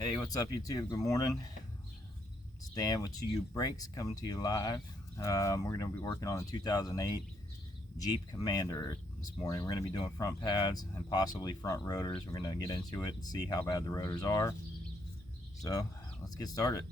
Hey, what's up YouTube? Good morning. It's Dan with 2U Brakes coming to you live. We're going to be working on a 2008 Jeep Commander this morning. We're going to be doing front pads and possibly front rotors. We're going to get into it and see how bad the rotors are. So let's get started.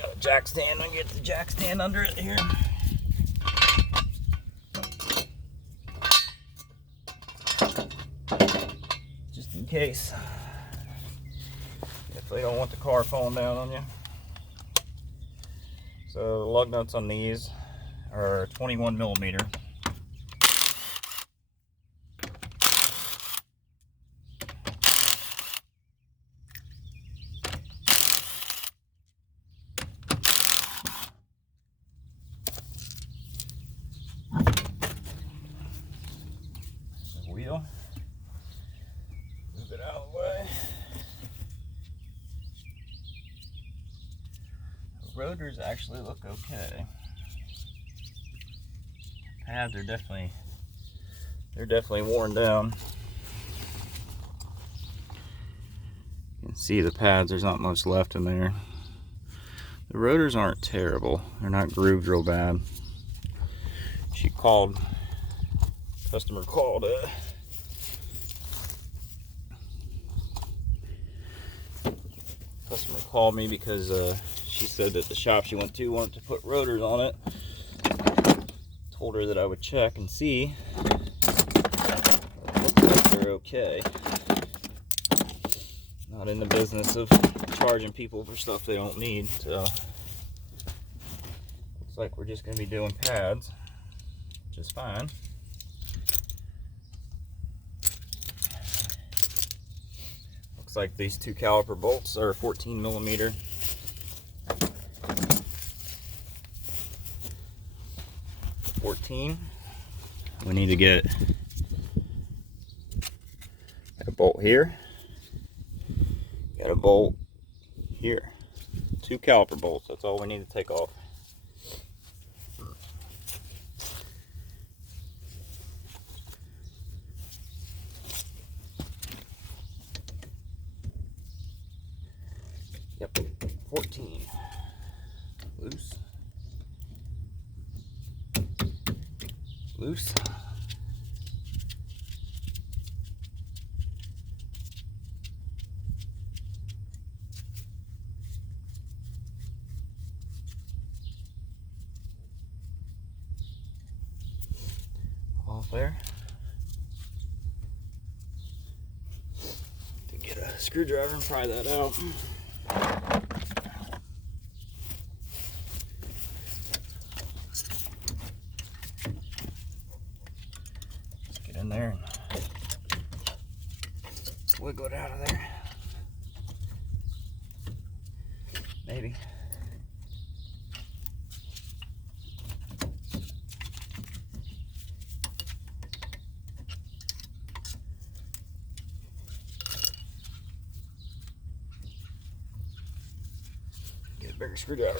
Got a jack stand. I'm going to get the jack stand under it here. Just in case. Definitely don't want the car falling down on you. So the lug nuts on these are 21 millimeter. Wheel. Move it out of the way. The rotors actually look okay. Pads are definitely worn down. You can see the pads, there's not much left in there. The rotors aren't terrible. They're not grooved real bad. Customer called me because she said that the shop she went to wanted to put rotors on it. Told her that I would check and see. Looks like they're okay. Not in the business of charging people for stuff they don't need, so looks like we're just going to be doing pads, which is fine. Looks like these two caliper bolts are 14 millimeter. We need to get a bolt here, got a bolt here, two caliper bolts. That's all we need to take off. Yep, 14. Loose. Loose. Off there. To get a screwdriver and pry that out. In there and wiggle it out of there. Maybe. Get a bigger screwdriver.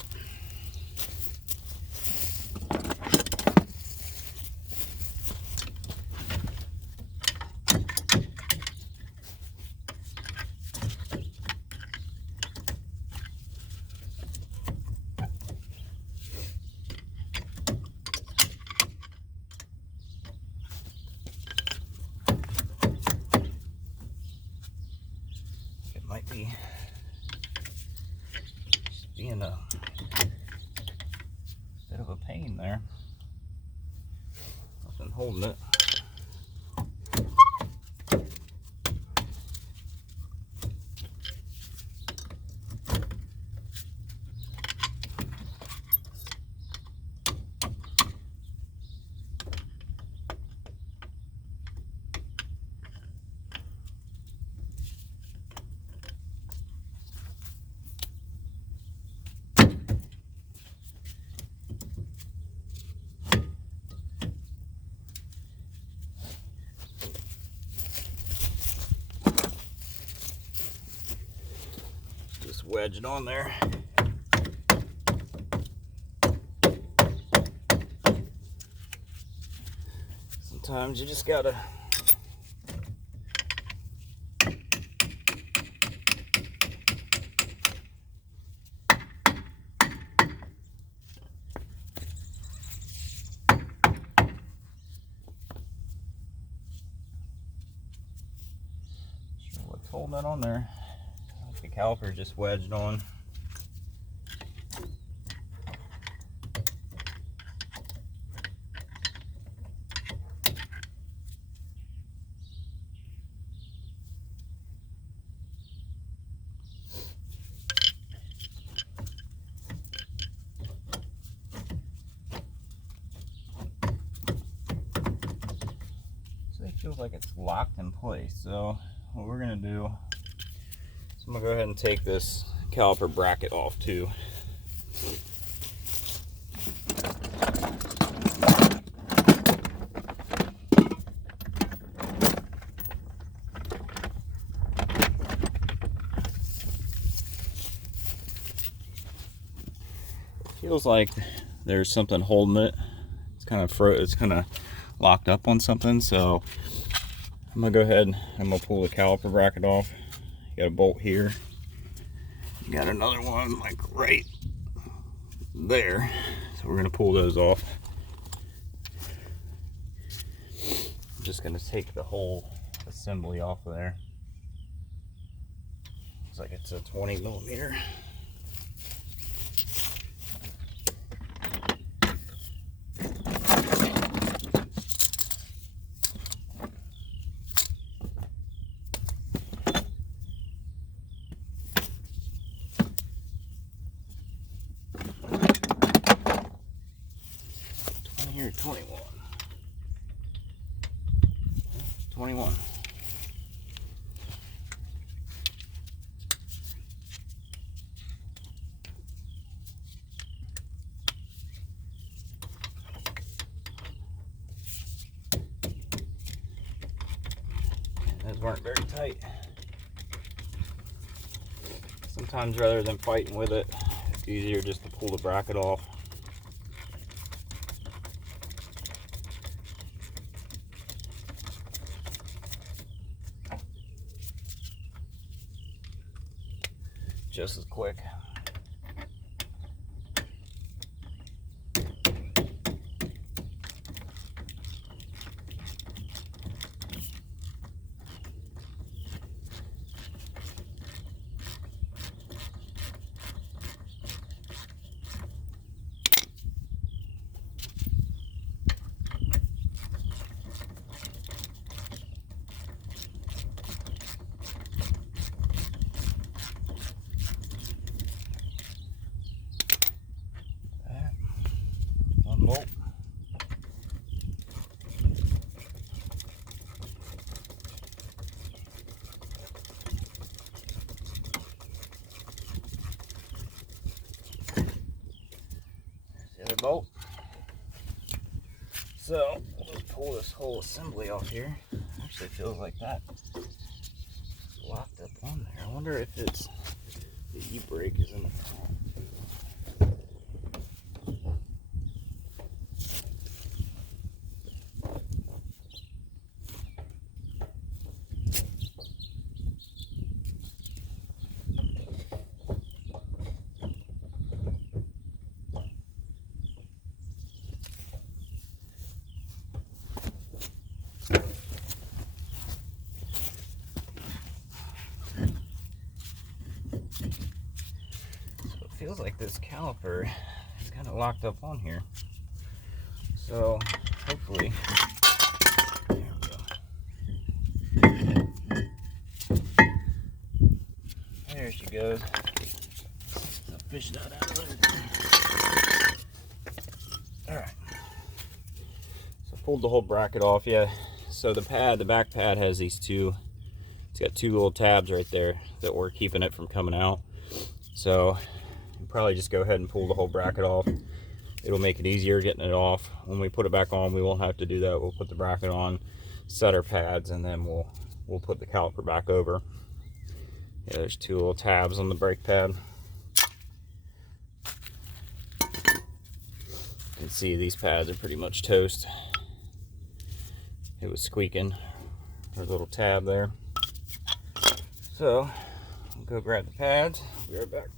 Might be just being a bit of a pain there. Nothing holding it. wedge it on there. Sometimes you just gotta hold that on there. The caliper just wedged on. So it feels like it's locked in place. So what we're gonna do is I'm gonna go ahead and take this caliper bracket off too. Feels like there's something holding it. It's kind of locked up on something, so I'm gonna go ahead and I'm gonna pull the caliper bracket off. You got a bolt here. You got another one like right there. So we're gonna pull those off. I'm just gonna take the whole assembly off of there. Looks like it's a 20 millimeter. Here, 21. 21. Those weren't very tight. Sometimes rather than fighting with it, it's easier just to pull the bracket off. Just as quick. Bolt. There's the other bolt. So we'll just pull this whole assembly off here. Actually feels like that locked up on there. I wonder if it's the e-brake is in the front. Feels like this caliper is kind of locked up on here, so hopefully there we go. There she goes. I'll fish that out a little bit. All right, so I pulled the whole bracket off. Yeah, so the back pad has these two, it's got two little tabs right there that were keeping it from coming out. So probably just go ahead and pull the whole bracket off. It'll make it easier getting it off. When we put it back on, we won't have to do that. We'll put the bracket on, set our pads, and then we'll put the caliper back over. Yeah, there's two little tabs on the brake pad. You can see these pads are pretty much toast. It was squeaking. There's a little tab there. So, I'll go grab the pads. Be right back.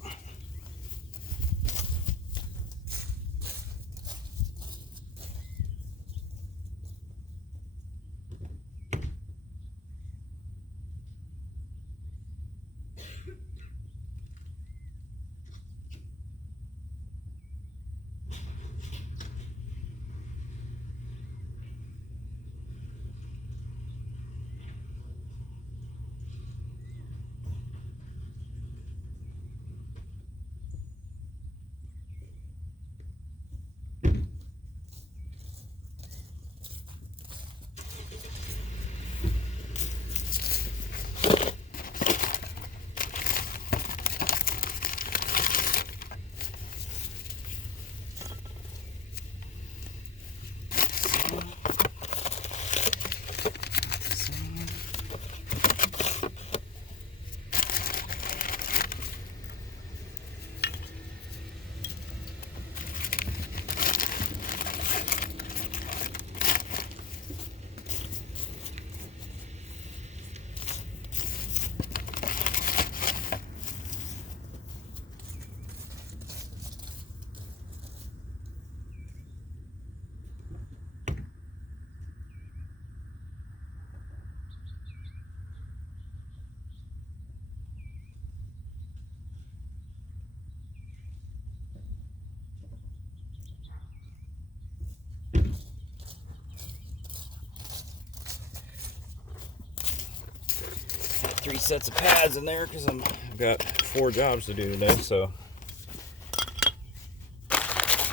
Three sets of pads in there because I've got 4 jobs to do today, so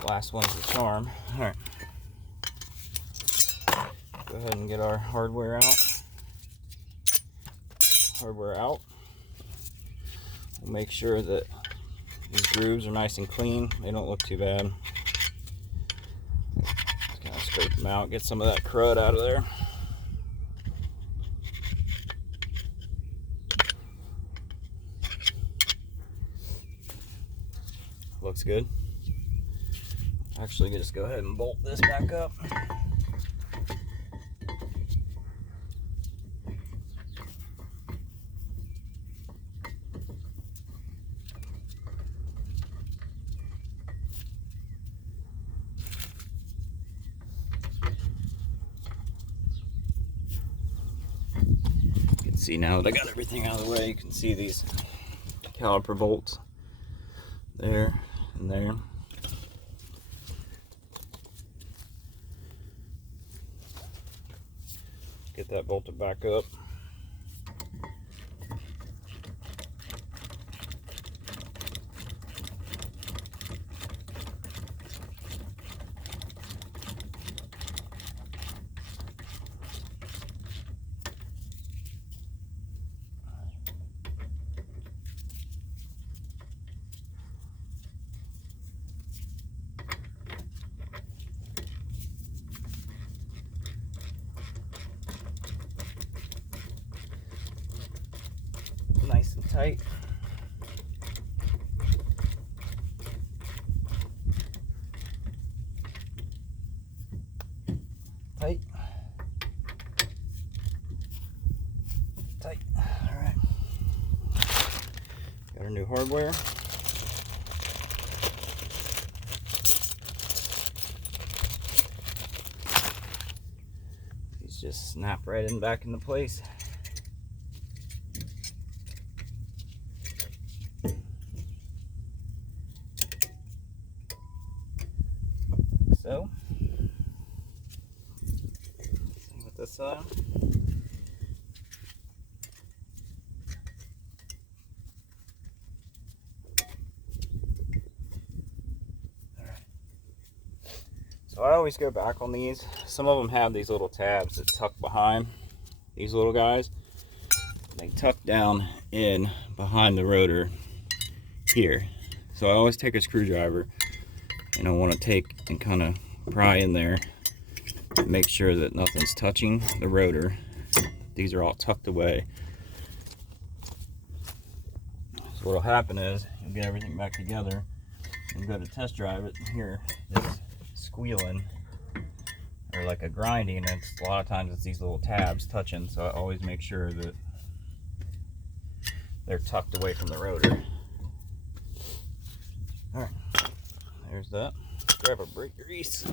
last one's the charm. All right, go ahead and get our hardware out. We'll make sure that these grooves are nice and clean. They don't look too bad. Just kind of scrape them out, get some of that crud out of there. Looks good. Actually, just go ahead and bolt this back up. You can see now that I got everything out of the way, you can see these caliper bolts there and there. Get that bolted back up. Nice and tight. Tight. Tight. All right. Got our new hardware. These just snap right in back into place. So, same with this side. Alright. So I always go back on these. Some of them have these little tabs that tuck behind these little guys. They tuck down in behind the rotor here. So I always take a screwdriver and I want to take and kind of pry in there to make sure that nothing's touching the rotor. These are all tucked away. So what'll happen is you'll get everything back together and go to test drive it. Here, it's squealing or like a grinding, and it's a lot of times it's these little tabs touching, so I always make sure that they're tucked away from the rotor. All right, there's that. Grab a brake grease.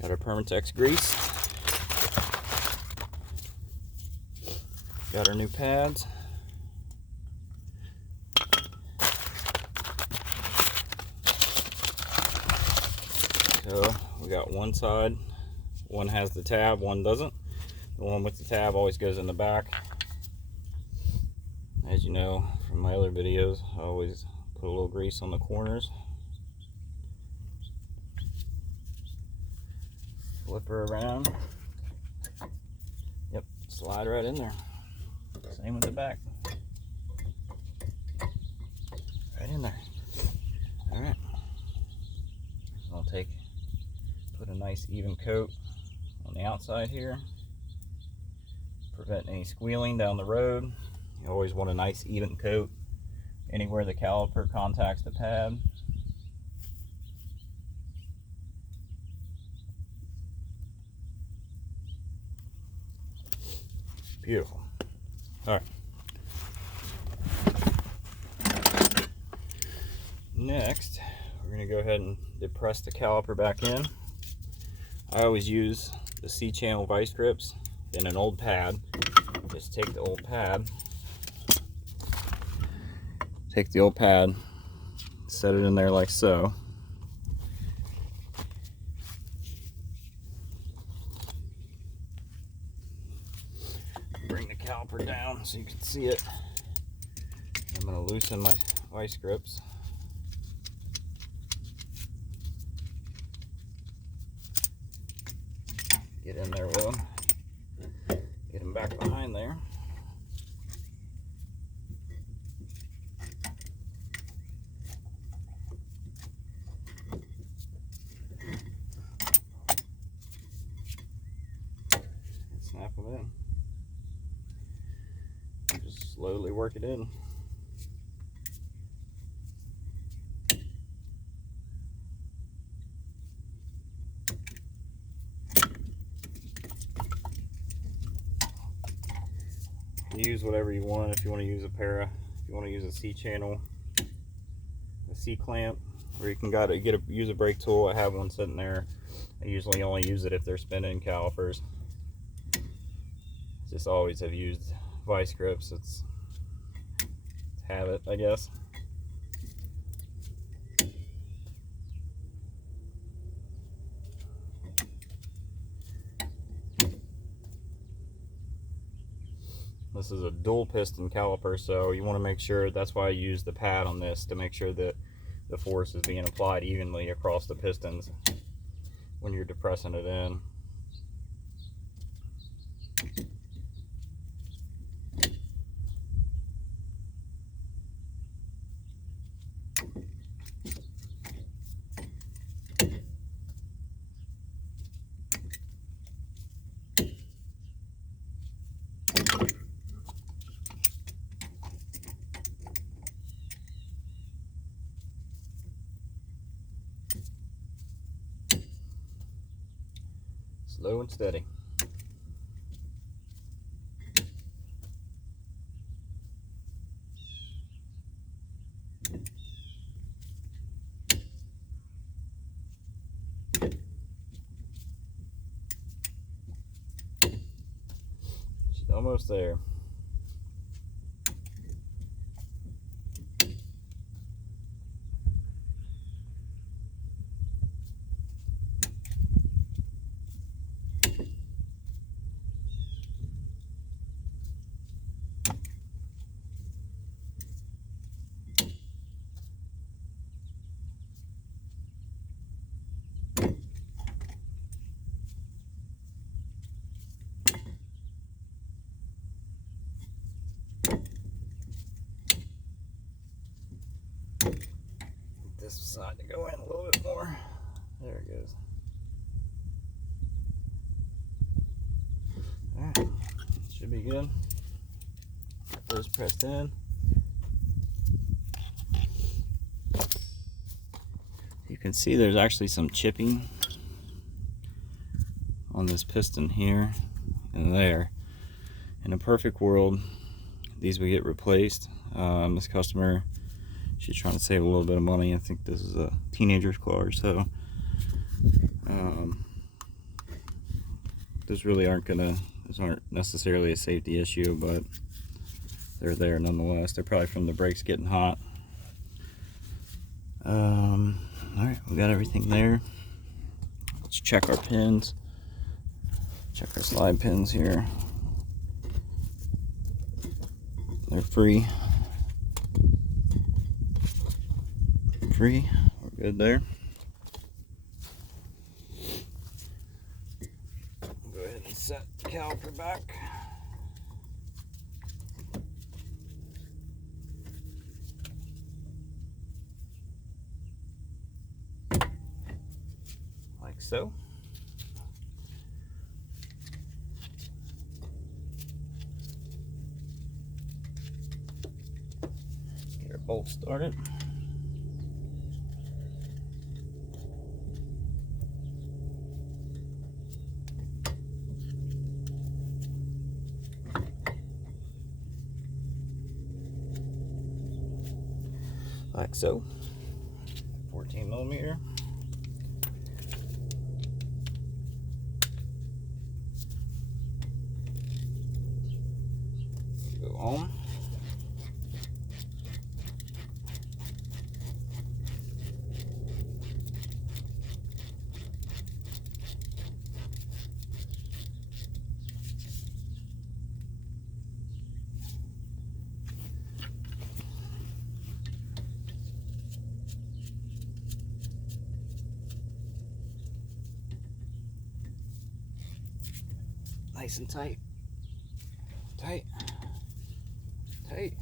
Got our Permatex grease. Got our new pads. So we got one side, one has the tab, one doesn't. The one with the tab always goes in the back. As you know from my other videos, I always put a little grease on the corners. Flip her around. Yep, slide right in there. Same with the back. Right in there. All right. I'll put a nice even coat on the outside here. Prevent any squealing down the road. You always want a nice even coat anywhere the caliper contacts the pad. Beautiful. All right. Next, we're going to go ahead and depress the caliper back in. I always use the C-channel vice grips in an old pad. Just take the old pad, set it in there like so. Bring the caliper down so you can see it. I'm going to loosen my vice grips. Get in there with them. Get them back behind there. And snap them in. And just slowly work it in. Use whatever you want. If you want to use a if you want to use a C-channel, a C-clamp, or you can use a brake tool. I have one sitting there. I usually only use it if they're spinning calipers. Just always have used vice grips. It's habit, I guess. This is a dual piston caliper, so you want to make sure, that's why I use the pad on this, to make sure that the force is being applied evenly across the pistons when you're depressing it in. Slow and steady. She's almost there. This side to go in a little bit more. There it goes. Should be good. First pressed in. You can see there's actually some chipping on this piston here and there. In a perfect world, these would get replaced. This customer, she's trying to save a little bit of money. I think this is a teenager's car, so these aren't necessarily a safety issue, but they're there nonetheless. They're probably from the brakes getting hot. Alright, we got everything there. Let's check our pins. Check our slide pins here. They're free. We're good there. Go ahead and set the caliper back. Like so. Get our bolt started. Like so. 14 millimeter. Go home. Nice and tight. Tight. Tight.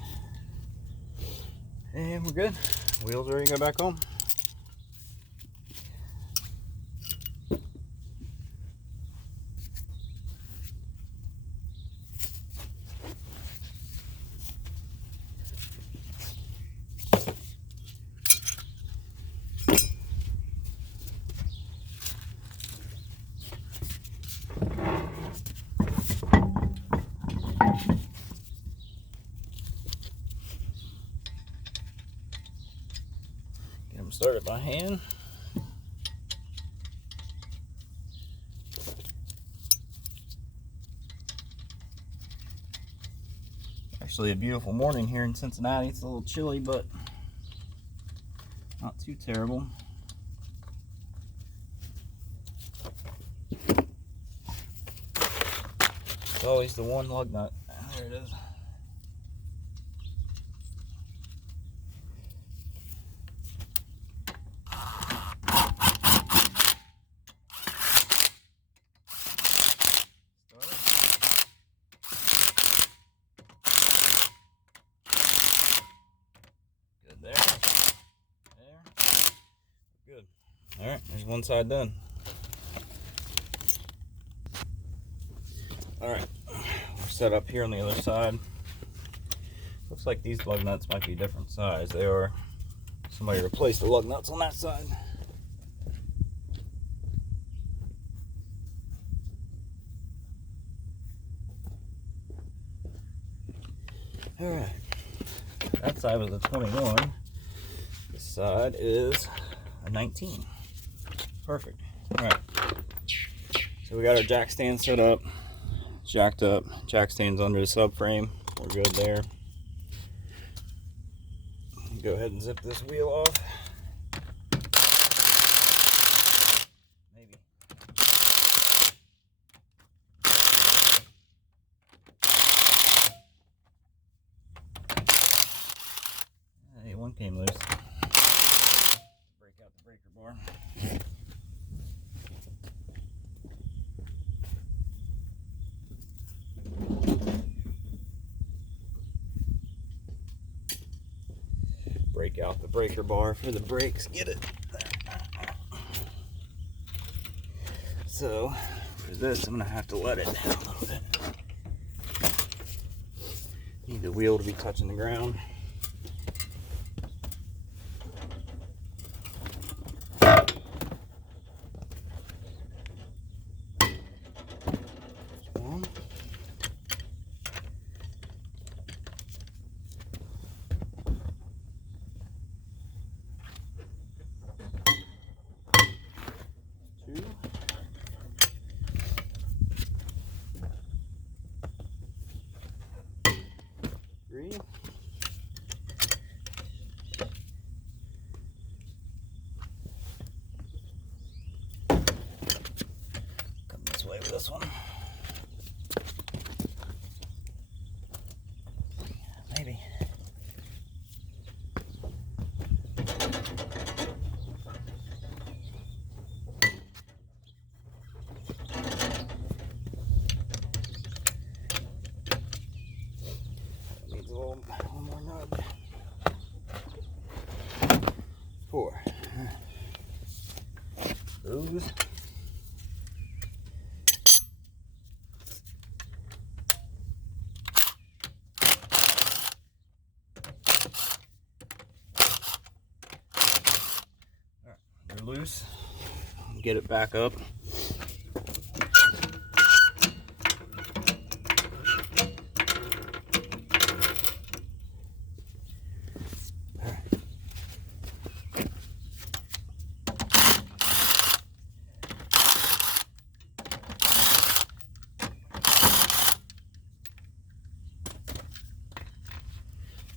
And we're good. Wheels ready to go back home. Get them started by hand. Actually a beautiful morning here in Cincinnati. It's a little chilly, but not too terrible. It's always the one lug nut. There it is. Good there. There. Good. All right, there's one side done. All right, we're set up here on the other side. Looks like these lug nuts might be a different size. They are. Somebody replaced the lug nuts on that side. All right, that side was a 21. This side is a 19. Perfect. All right, so we got our jack stand set up, jacked up. Jack stands under the subframe. We're good there. Go ahead and zip this wheel off. Maybe. Hey, one came loose. Break out the breaker bar. Break out the breaker bar for the brakes. Get it. So for this, I'm gonna have to let it down a little bit. the wheel to be touching the ground. One. Two. Three. Come this way with this one. Maybe. Needs a little one more nub. 4. Those. They're loose. Get it back up.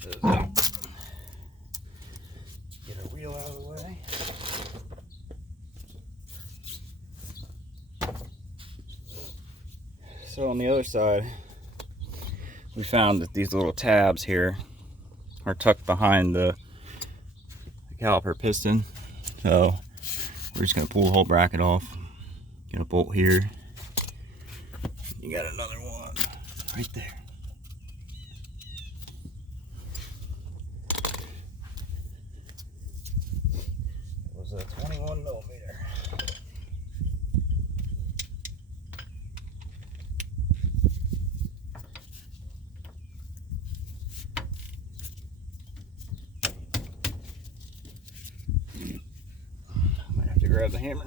Those out. Get our wheel out of the way. So on the other side, we found that these little tabs here are tucked behind the caliper piston. So we're just going to pull the whole bracket off. Get a bolt here. You got another one right there. It was a 21 millimeter. Might have to grab the hammer.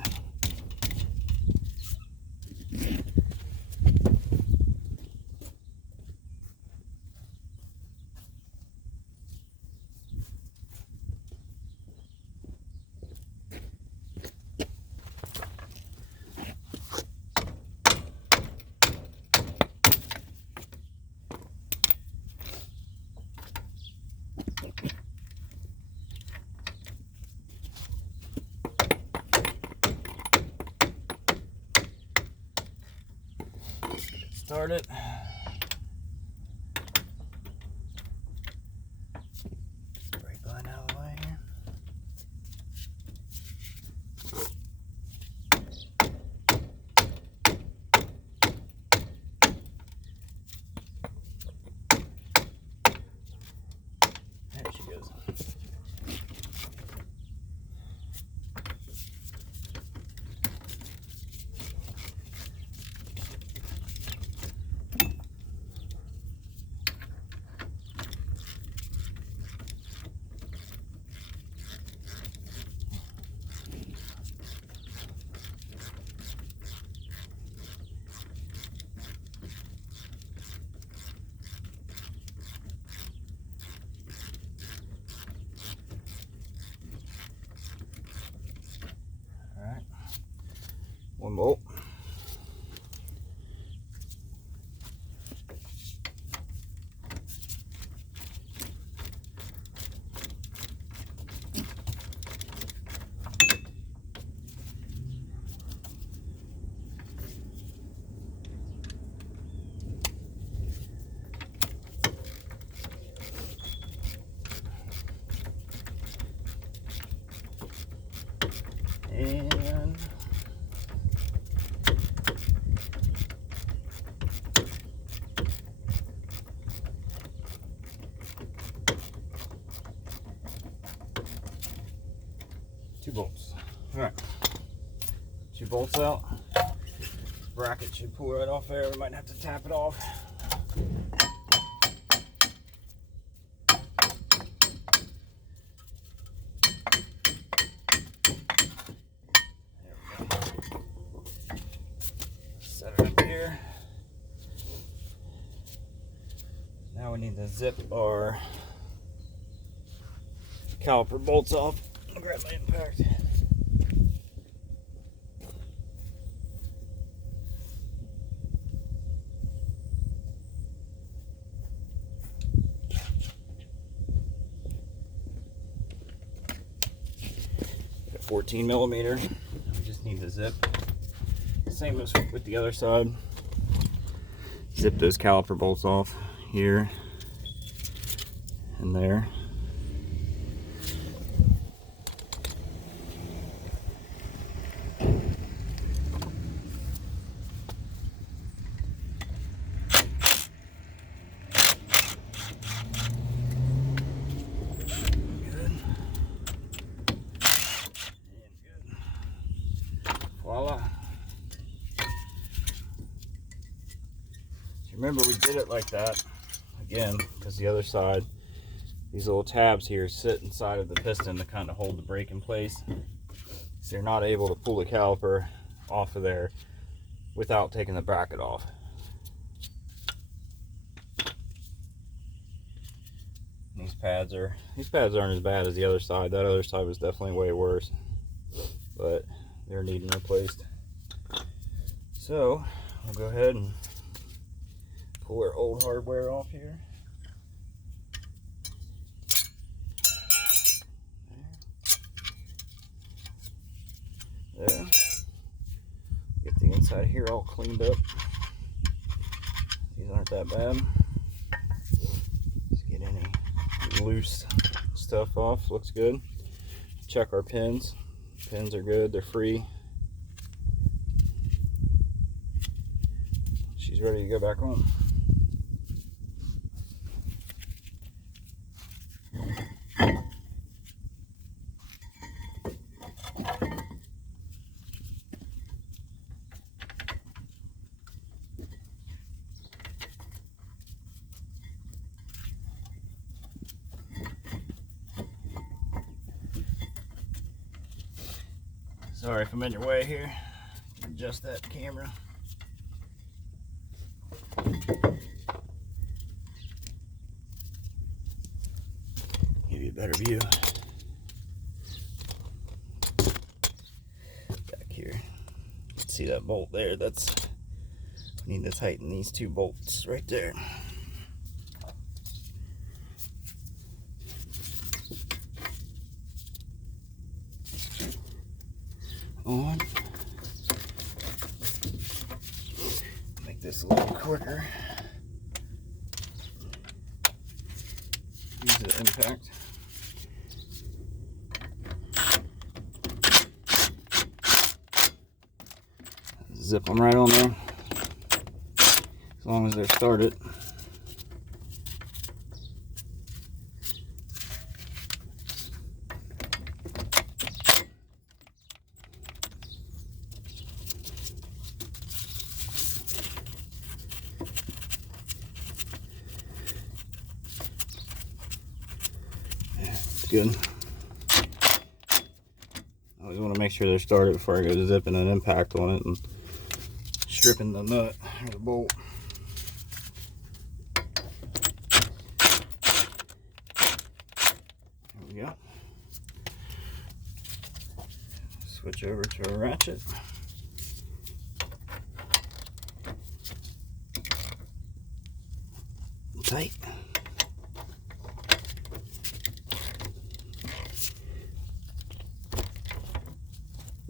Start it. Brake line out of the way here. There she goes. One bolt. And 2 bolts. Alright. 2 bolts out. Bracket should pull right off there. We might have to tap it off. Now we need to zip our caliper bolts off. I'll grab my impact. Got 14 millimeter. We just need to zip. Same as with the other side. Zip those caliper bolts off here and there. Voila. Remember, we did it like that again because the other side, these little tabs here sit inside of the piston to kind of hold the brake in place, so you're not able to pull the caliper off of there without taking the bracket off. These pads aren't as bad as the other side. That other side was definitely way worse, but they're needing replaced. So we'll go ahead and pull our old hardware off here. There. Get the inside here all cleaned up. These aren't that bad. Just get any loose stuff off. Looks good. Check our pins. Pins are good. They're free. She's ready to go back on. Sorry if I'm in your way here. Adjust that camera. Give you a better view. Back here. See that bolt there? That's, need to tighten these two bolts right there. On. Make this a little quicker. Use the impact. Zip them right on there, as long as they're started. Good. I always want to make sure they're started before I go to zipping an impact on it and stripping the nut or the bolt. There we go. Switch over to a ratchet. Tight.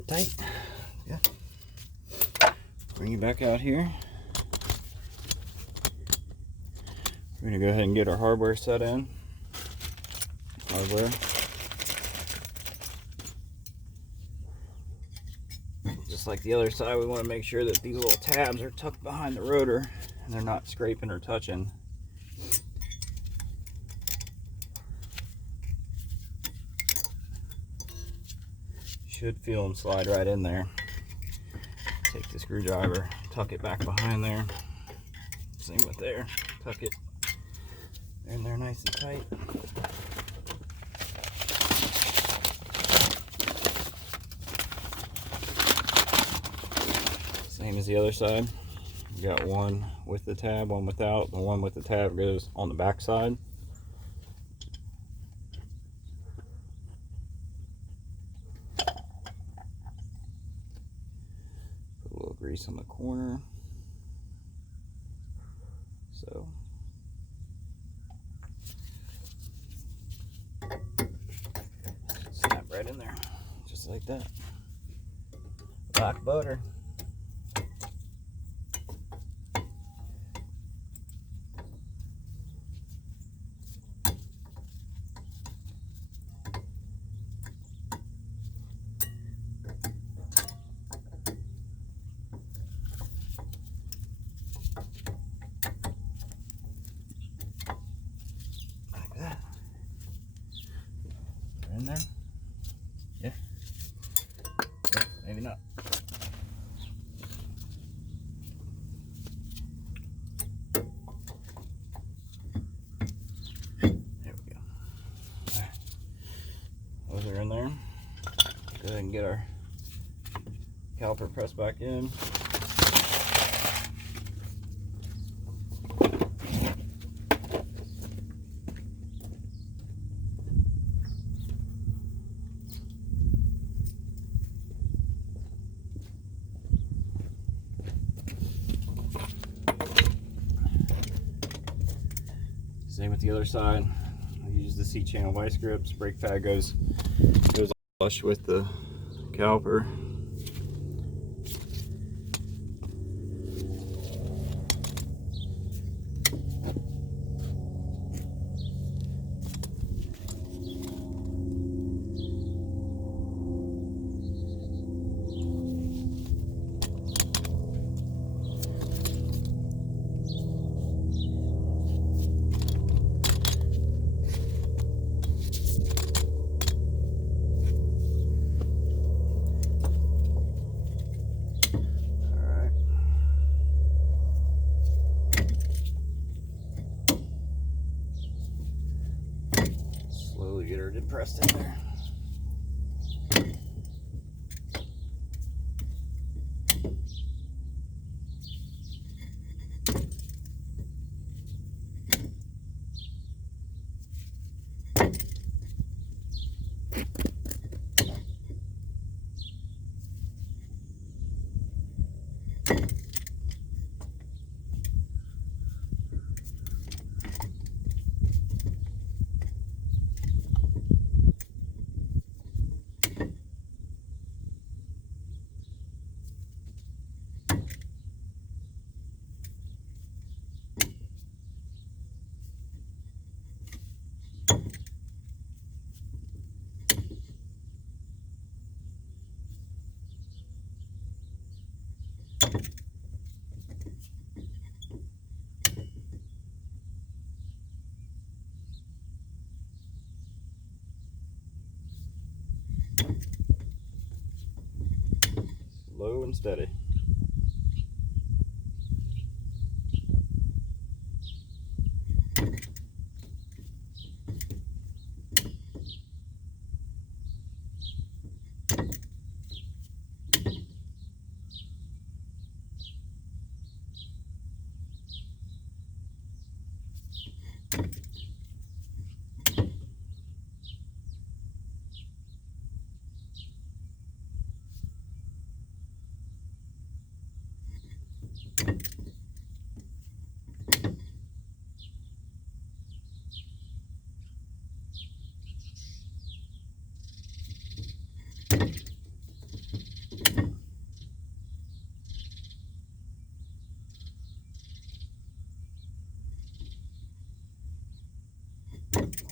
Tight. Yeah. Bring you back out here. We're gonna go ahead and get our hardware set in. Hardware. Just like the other side, we want to make sure that these little tabs are tucked behind the rotor and they're not scraping or touching. Should feel them slide right in there. Take the screwdriver, tuck it back behind there. Same with there. Tuck it. They're in there nice and tight. Same as the other side. You got one with the tab, one without. The one with the tab goes on the back side. Put a little grease on the corner. So snap right in there, just like that. Black butter. Like that. In there? Yeah. Oh, maybe not. There we go. Right. Those are in there. Go ahead and get our caliper pressed back in. Same with the other side. I use the C-channel vice grips. Brake pad goes flush with the caliper. Slowly get her depressed in there. Slow and steady.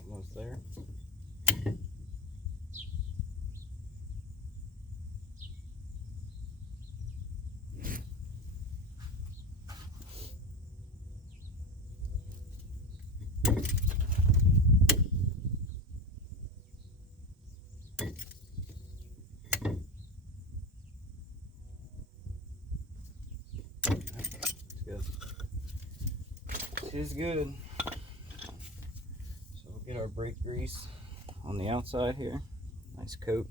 Almost there. It's good. So we'll get our brake grease on the outside here. Nice coat.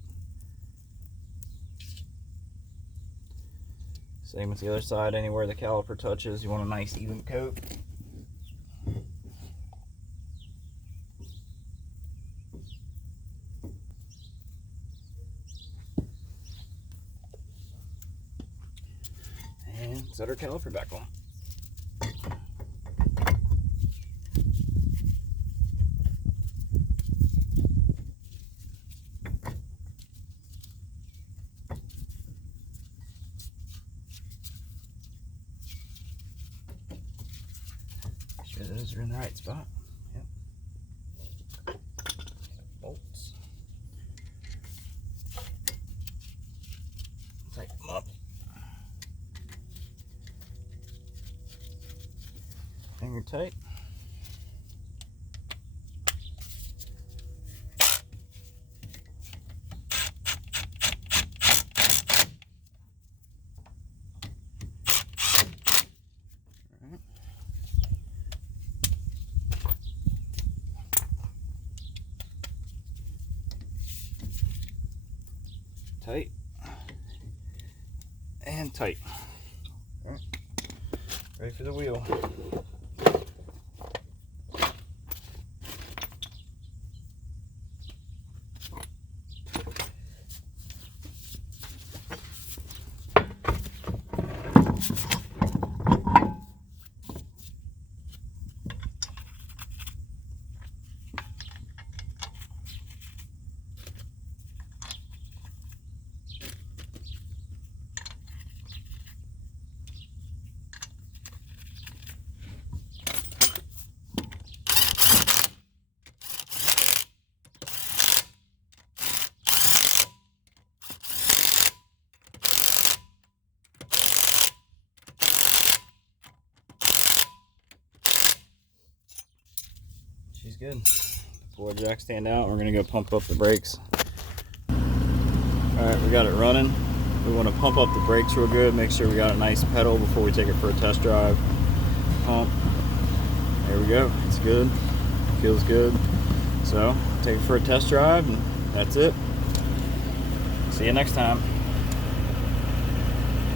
Same with the other side. Anywhere the caliper touches, you want a nice even coat. And set our caliper back on. Make sure those are in the right spot. Yep. Bolts. Tighten them up. Finger tight. Tight and tight. All right. Ready for the wheel. She's good. Pull the jack stand out. We're gonna go pump up the brakes. All right, we got it running. We want to pump up the brakes real good. Make sure we got a nice pedal before we take it for a test drive. Pump. There we go. It's good. Feels good. So take it for a test drive, and that's it. See you next time.